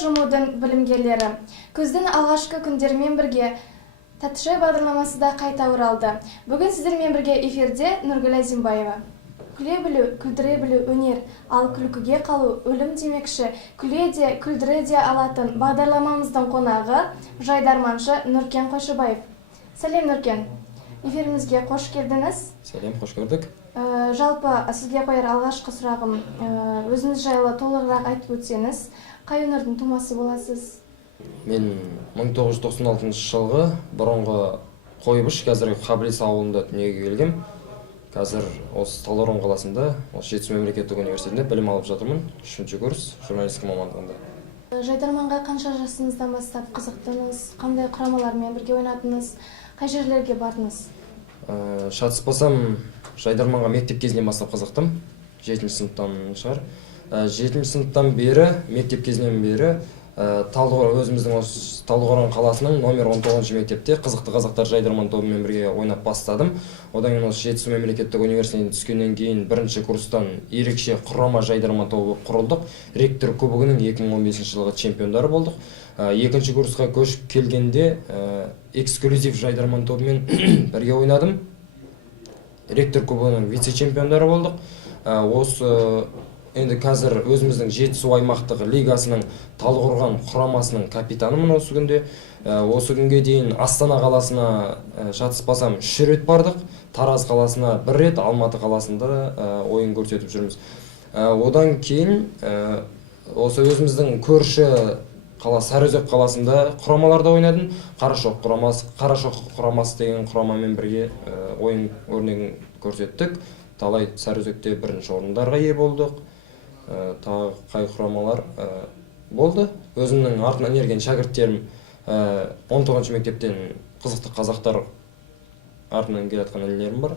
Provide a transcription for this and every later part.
жұмудың білімгерлері. Күздің алғашқы күндермен бірге Татшай бағдарламасы да қайта оралды. Бүгін сіздермен бірге эфирде Нұргүл Әзімбаева. Күле білу, күлдіре білу өнер, ал күлкіге қалу өлім демекші. Күле де, күлдіре де алатын бағдарламамыздың қонағы жайдарманшы Нұркен Қойшыбаев. Сәлем, Нұркен. Эфирімізге қош келдіңіз. Сәлем, қош көрдік. Жалпы сізге қояр алғашқы сұрағым, өзіңіз жайлы толығырақ айтып өтсеңіз, қай өңірдің тумасы боласыз? Мен 1996 жылғы бұрынғы Қойбыш, қазіргі Қабілес ауылында дүниеге келгем. Қазір осы Талдықорған қаласында, осы Жетісу мемлекеттік университетінде білім алып жатырмын. 3-ші курс журналистика мамандығында. Жайдарманға қанша жасыңыздан бастап қызықтыңыз, қандай құрамалармен бірге ойнадыңыз, қай жерлерге бардыңыз? Шатыспасам, жайдарманға мектеп кезінен бастап қызықтым. 7-ші сыныптан шығар. 7-ші сыныптан бері, мектеп кезінен бері өзіміздің Талдықорған қаласының номер 19-ші мектепте қызықты қазақтар жайдарман тобымен бірге ойнап бастадым. Одан кейін осы Жетісу мемлекеттік университетіне түскеннен кейін 1-ші курстан ерекше құрама жайдарман тобы құрылдық. Ректор кубогының 2015 жылғы чемпиондары болдық. 2-ші курсқа көшіп келгенде эксклюзив жайдарман тобымен бірге ойнадым. Ректор кубогының вице-чемпиондары болдық. Осы енді қазір өзіміздің Жетісу аймақтық лигасының Талдықорған құрамасының капитанымын осы күнде. Осы күнге дейін Астана қаласына шатыспасам 3 рет бардық. Тараз қаласына 1 рет, Алматы қаласында ойын көрсетіп жүрміз. Одан кейін осы өзіміздің көрші қала Сарыөзек қаласында құрамаларда ойнадым. Қарашоқ құрамасы деген құрамамен бірге ойын өрнегін көрсеттік. Талай Сарыөзекте 1-ші орындарға ие болдық. Тағы қай құрамалар болды. Өзімнің артынан ерген шәкірттерім 19-ші мектептен қызықты қазақтар артынан келатқан інілерім бар.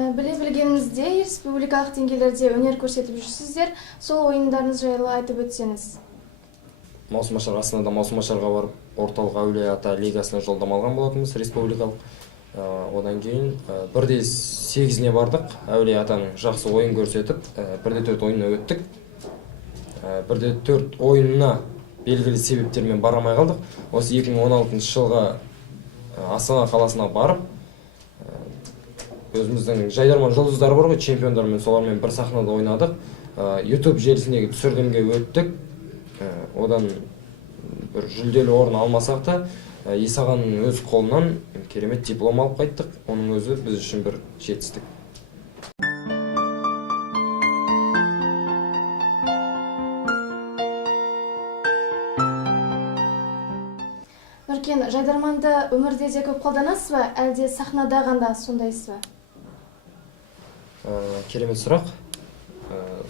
Біле білгеніңізде республикалық деңгейлерде өнер көрсетіп жүрсіздер. Сол ойындарыңыз жайлы айтып өтсеңіз. Астанада Маусымашарға барып, орталық Әулие Ата лигасына жолдама алған болатынбыз республикалық. Одан кейін 1-8-не бардық. Әулие Атаның жақсы ойын көрсетіп, 1-4 ойынына өттік. 1-4 ойынына белгілі себептермен барамай қалдық. Осы 2016 жылға Астана қаласына барып, өзіміздің жайдарман жұлдыздары бар ғой, чемпиондармен, солармен бір сахнада ойнадық. YouTube желісіндегі түсірілімге өттік. Одан бір жүлделі орын алмасақ та, Исағанның өз қолынан керемет диплом алып қайттық. Оның өзі біз үшін бір жетістік. Нұркен, жайдарманды өмірде де көп қолданасыз ба, әлде сахнада ғана сондайсыз ба? Керемет сұрақ.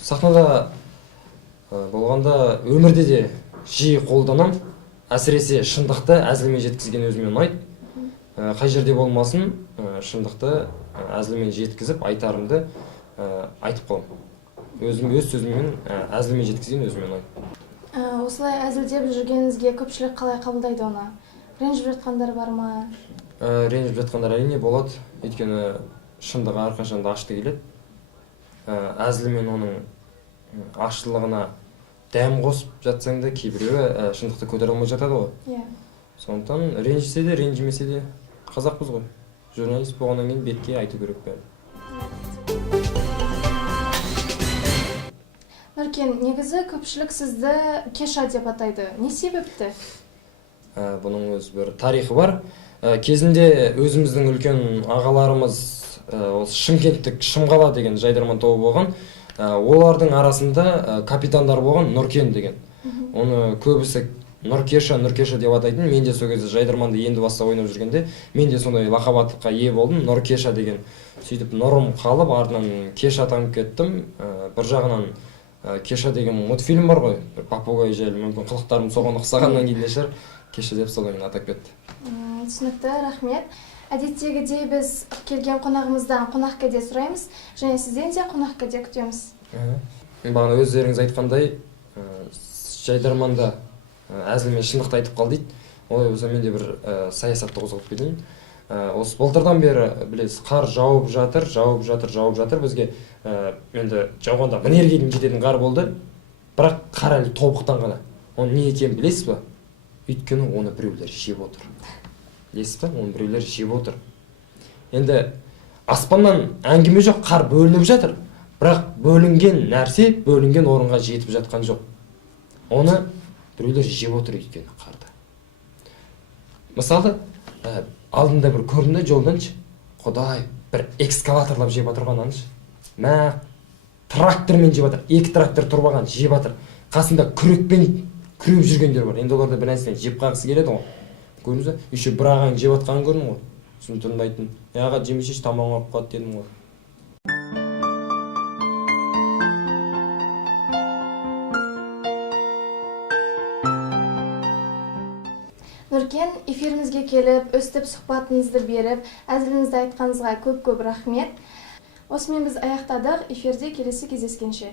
Сахнада болғанда өмірде де жиі қолданам. Әсіресе шындықты әзілмен жеткізген өзіме ұнайды. Қай жерде болмасын, шындықты әзілмен жеткізіп, айтарымды айтып қалам. Өз сөзіммен әзілмен жеткізген өзіме ұнайды. Осылай әзілдеп жүргеніңізге көпшілік қалай қабылдайды оны? Ренжіп жатқандар бар ма? Ренжіп жатқандар әрине болады. Өйткені шындығы әрқашанда ашты келеді. Әзілмен оның аштылығына дәм қосып жатсаң да, кейбіреуі шындықты көтере алмай жатады ғой. Сондықтан ренжісе де, ренжімесе де қазақпыз ғой. Журналист болғаннан кейін бетке айту керек бәрі. Нұркен, негізі көпшілік сізді Кеша деп атайды. Не себепті? Бұның өз бір тарихы бар. Кезінде өзіміздің үлкен ағаларымыз Шымкенттік Шымқала деген жайдарман тобы болған. Олардың арасында капитандар болған Нұркен деген. Оны көбісі Нұркеша деп атайтын. Мен де сол кезде жайдарманды енді бастап ойнап жүргенде, мен де сондай лақап атқа ие болдым, Нұркеша деген. Сөйтіп нұрым қалып, артынан Кеша атанып кеттім. Бір жағынан Кеша деген мультфильм бар ғой, попугай жайлы, мүмкін қылықтарым соған ұқсағаннан кейін шығар, Кеша деп содан кейін атап кетті. Түсінікті, рахмет. Әдеттегідей біз келген қонағымыздан қонақ кәде сұраймыз, және сізден де қонақ кәде күтеміз. Бағана өздеріңіз айтқандай, жайдарманда әзілмен шындықты айтып қал дейді. Олай болса мен де бір саясатты қозғап кетейін. Осы былтырдан бері білесіз, қар жауып жатыр. Бізге енді жауғанда мінер келін жететін қар болды. Бірақ қар әлі тобықтан ғана. Оның не екенін білесіз ба? Өйткені оны біреулер жеп отыр. Білесіз ба? Оны біреулер жеп отыр. Енді аспаннан әңгіме жоқ, қар бөлініп жатыр. Бірақ бөлінген нәрсе бөлінген орынға жетіп жатқан жоқ. Оны біреулер жеп отыр өйткені қарды. Мысалы, алдында бір көрінді жолданшы. Құдай, бір экскаваторлап жеп отырған аныш. Мә, трактормен жеп отыр. 2 трактор тұрбаған жеп отыр. Қасында күрекпен күреп жүргендер бар. Енді оларда бір нәрсені жеп қағысы келеді ғой. Көрдіңіз бе? Еще бір ағаң жеп отқанын көрдім ғой. Сосын тұрмын айттым. Аға жемешеш тамағың ұрып қалды дедім ғой. Нұркен, эфирімізге келіп, өстіп сұхбатыңызды беріп, әзіліңізді айтқаныңызға көп-көп рахмет. Осымен біз аяқтадық. Эфирде келесі кездескенше.